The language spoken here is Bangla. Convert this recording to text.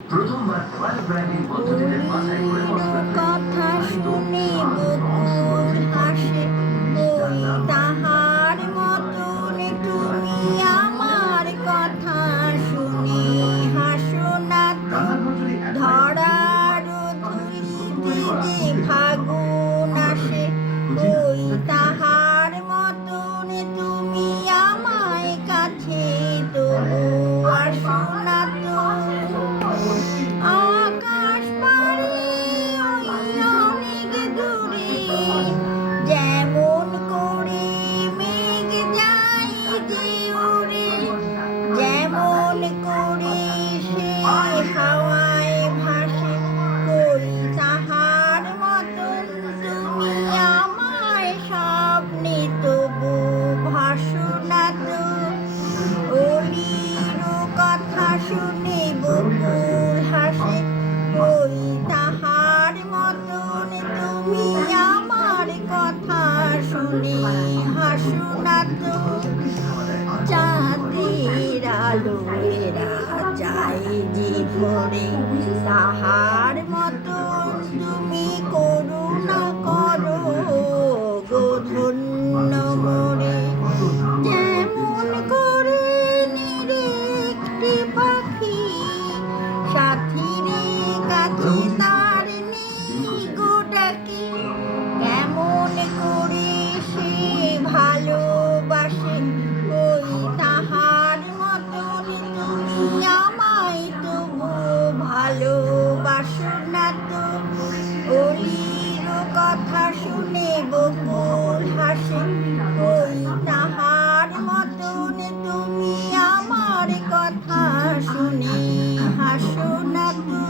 প্রথমবার রয়্যাল ব্র্যান্ডিং পদ্ধতিতে বাছাই করে মশলা কথা শুনে বকুল হাসে, ওই তাহার মতন তুমি আমার কথা শুনে হাসো না তো। ধরার ধুলিতে যে ফাগুন আসে, ওই তাহার মতন তুমি আমায় কাছে তবু আসো না তো। আকাশ পারে ওই অনেক দূরে, যেমন করে মেঘ যায় যে উড়ে, যেমন করে সে হাওয়ায় ভাসে, ওই তাহার মতন তুমি আমায় স্বপ্নে তবু ভাসো না তো। অলির কথা শুনে বকুল হাসে, ওই তাহার মতন তুমি আমার কথা শুনে হাসো না তো। চাঁদের আলো এরা যায় যে ভরে, তাহার মতন তুমি করুণা করো গো ধন্য মোরে। যেমন করে নিরেকটি পাখি সাথীরে কাছে তার নেই গো ডাকি, কেমন করে সে ভালোবাসে, ওই তাহার মতন তুমি আমায় তবু ভালোবাসো না তো। অলির কথা শুনে বকুল হাসে, ওই তাহার মতন তুমি আমার কথা শুনে হাসো না তো।